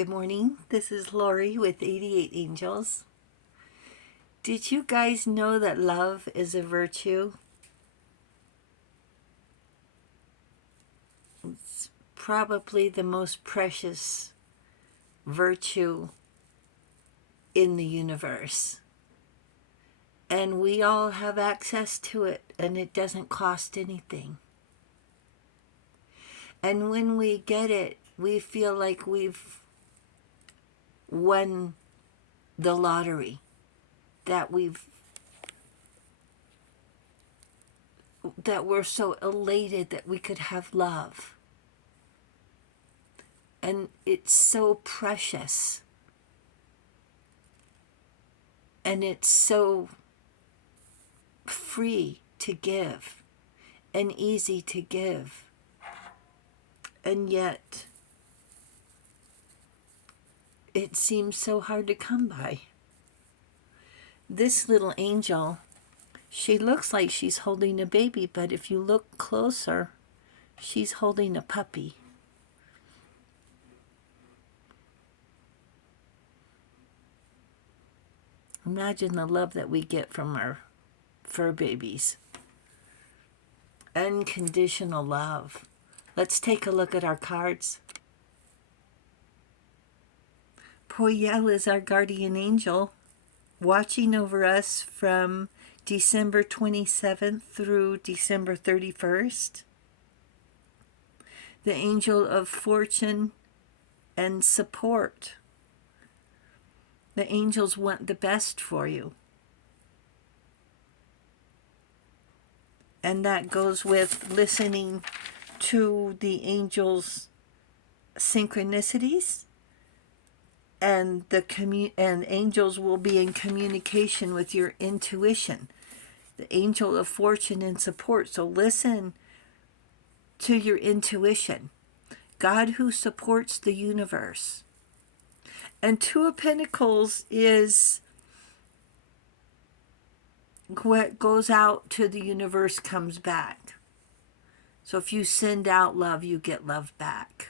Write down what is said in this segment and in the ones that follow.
Good morning. This is Lori with 88 Angels. Did you guys know that love is a virtue? It's probably the most precious virtue in the universe. And we all have access to it, and it doesn't cost anything. And when we get it, we feel like we've won the lottery, that we're so elated that we could have love. And it's so precious. And it's so free to give and easy to give. And yet, it seems so hard to come by. This little angel, she looks like she's holding a baby, but if you look closer, she's holding a puppy. Imagine the love that we get from our fur babies. Unconditional love. Let's take a look at our cards. Poyel is our guardian angel, watching over us from December 27th through December 31st. The angel of fortune and support. The angels want the best for you. And that goes with listening to the angels' synchronicities. And angels will be in communication with your intuition. The angel of fortune and support. So listen to your intuition. God who supports the universe. And Two of Pentacles is what goes out to the universe comes back. So if you send out love, you get love back.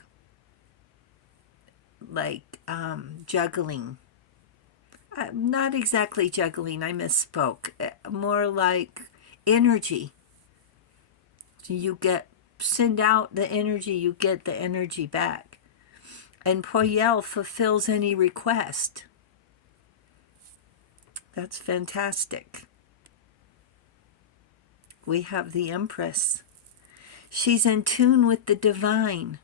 Like juggling. Not exactly juggling, I misspoke. More like energy. So you send out the energy, you get the energy back. And Poyel fulfills any request. That's fantastic. We have the Empress. She's in tune with the divine.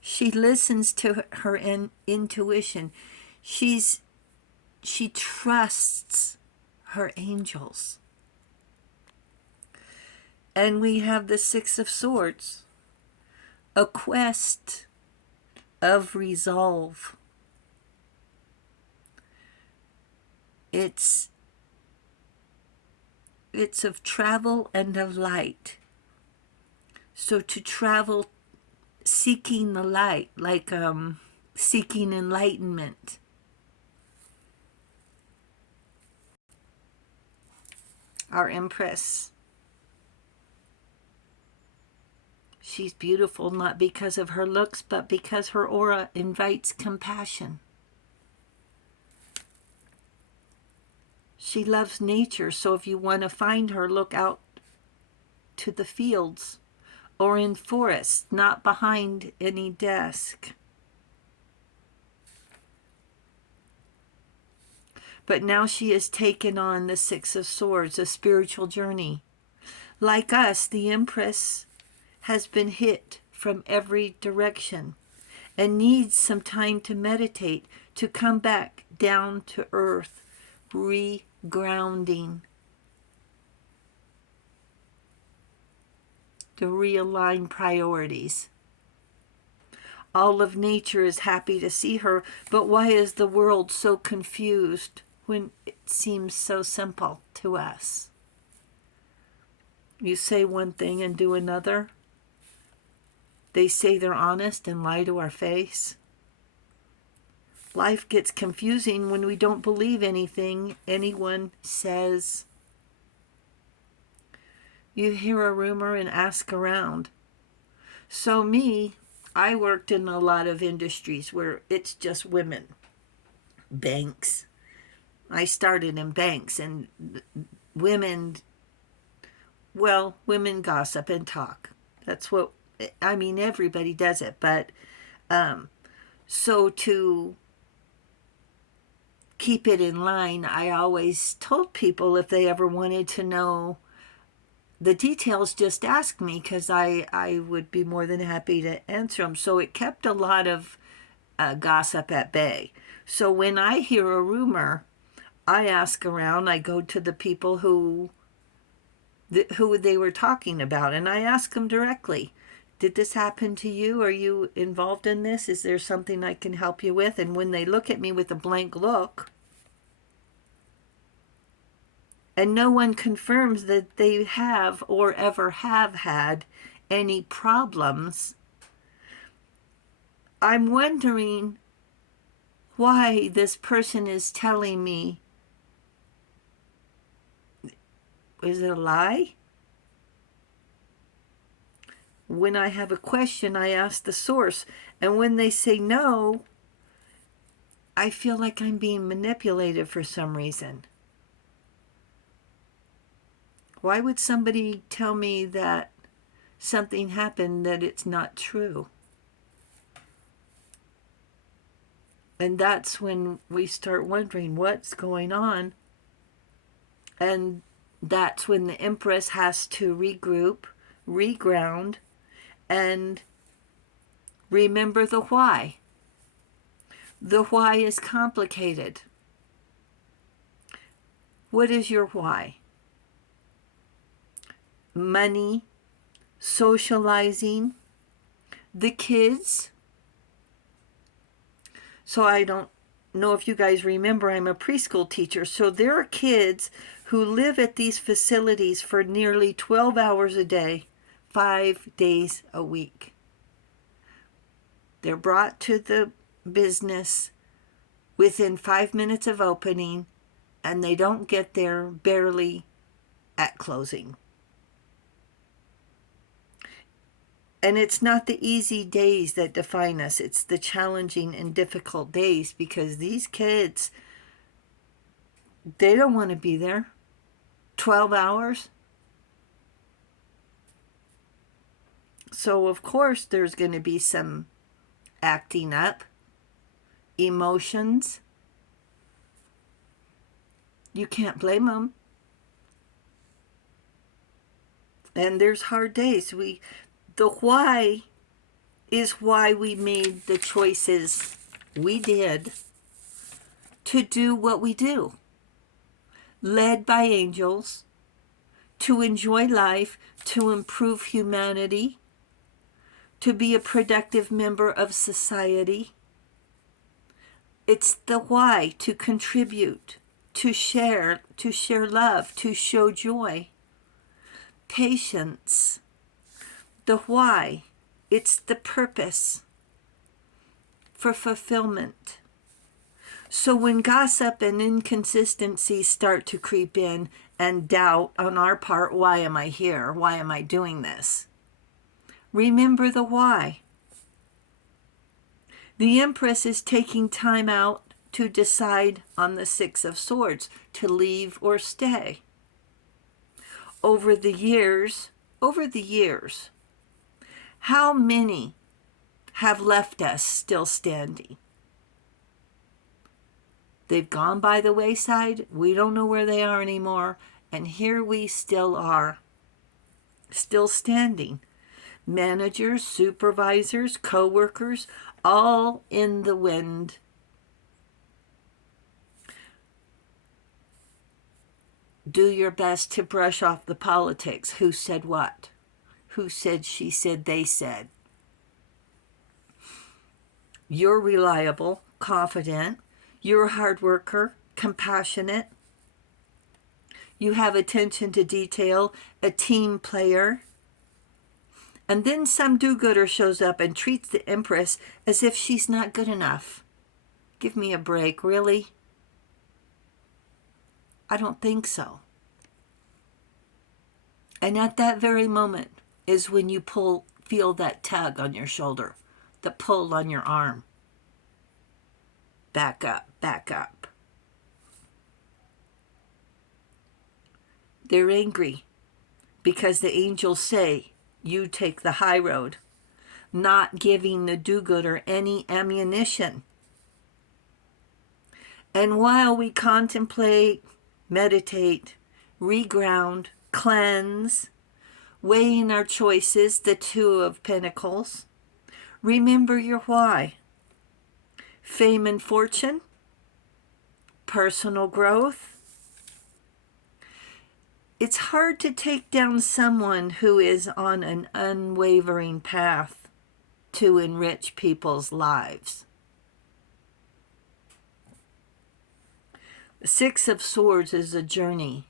She listens to her intuition. She trusts her angels. And we have the Six of Swords, a quest of resolve. It's of travel and of light. So to travel seeking the light, like seeking enlightenment. Our Empress. She's beautiful not because of her looks, but because her aura invites compassion. She loves nature, so if you want to find her, look out to the fields or in forests, not behind any desk. But now she has taken on the Six of Swords, a spiritual journey. Like us, the Empress has been hit from every direction and needs some time to meditate, to come back down to earth, regrounding, to realign priorities. All of nature is happy to see her, but why is the world so confused when it seems so simple to us? You say one thing and do another. They say they're honest and lie to our face. Life gets confusing when we don't believe anything anyone says. You hear a rumor and ask around. So I worked in a lot of industries where it's just women. Banks. I started in banks, and women, well, women gossip and talk. That's what, I mean, everybody does it. But so to keep it in line, I always told people if they ever wanted to know the details, just ask me, because I would be more than happy to answer them. So it kept a lot of gossip at bay. So when I hear a rumor, I ask around. I go to the people who they were talking about, and I ask them directly, did this happen to you? Are you involved in this? Is there something I can help you with? And when they look at me with a blank look, and no one confirms that they have or ever have had any problems, I'm wondering why this person is telling me. Is it a lie? When I have a question, I ask the source. And when they say no, I feel like I'm being manipulated for some reason. Why would somebody tell me that something happened that it's not true? And that's when we start wondering what's going on. And that's when the Empress has to regroup, reground, and remember the why. The why is complicated. What is your why? Money, socializing, the kids. So I don't know if you guys remember, I'm a preschool teacher. So there are kids who live at these facilities for nearly 12 hours a day, 5 days a week. They're brought to the business within 5 minutes of opening, and they don't get there barely at closing. And it's not the easy days that define us. It's the challenging and difficult days, because these kids, they don't want to be there. 12 hours. So, of course, there's going to be some acting up, emotions. You can't blame them. And there's hard days. The why is why we made the choices we did to do what we do. Led by angels, to enjoy life, to improve humanity, to be a productive member of society. It's the why, to contribute, to share love, to show joy, patience. The why, it's the purpose for fulfillment. So when gossip and inconsistencies start to creep in, and doubt on our part, why am I here? Why am I doing this? Remember the why. The Empress is taking time out to decide on the Six of Swords, to leave or stay. Over the years, how many have left us still standing? They've gone by the wayside. We don't know where they are anymore. And here we still are, still standing. Managers, supervisors, co-workers, all in the wind. Do your best to brush off the politics. Who said what? Who said, she said, they said. You're reliable, confident. You're a hard worker, compassionate. You have attention to detail, a team player. And then some do-gooder shows up and treats the Empress as if she's not good enough. Give me a break, really? I don't think so. And at that very moment is when you feel that tug on your shoulder. the pull on your arm. Back up, back up. They're angry because the angels say you take the high road, not giving the do-gooder any ammunition. And while we contemplate, meditate, reground, cleanse, weighing our choices, the Two of Pentacles, remember your why. Fame and fortune, personal growth. It's hard to take down someone who is on an unwavering path to enrich people's lives. The Six of Swords is a journey,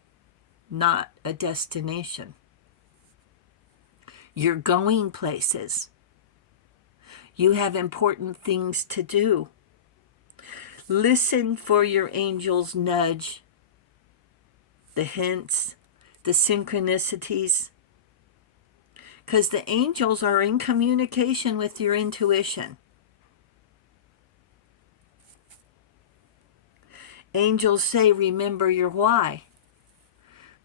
not a destination. You're going places. You have important things to do. Listen for your angel's nudge, the hints, the synchronicities, because the angels are in communication with your intuition. Angels say, remember your why.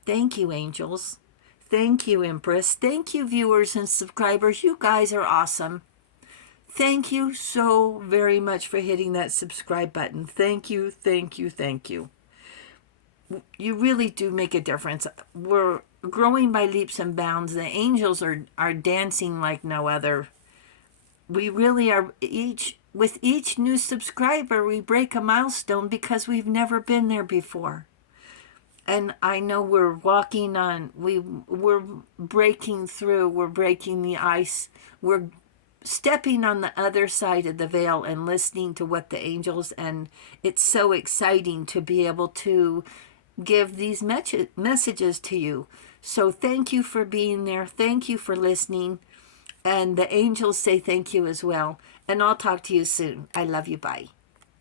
Thank you, angels. Thank you, Empress. Thank you, viewers and subscribers. You guys are awesome. Thank you so very much for hitting that subscribe button. Thank you, thank you, thank you. You really do make a difference. We're growing by leaps and bounds. The angels are dancing like no other. We really are. With each new subscriber, we break a milestone because we've never been there before. And I know we're walking on, we're breaking through, we're breaking the ice, we're stepping on the other side of the veil and listening to what the angels, and it's so exciting to be able to give these messages to you. So thank you for being there. Thank you for listening. And the angels say thank you as well. And I'll talk to you soon. I love you. Bye.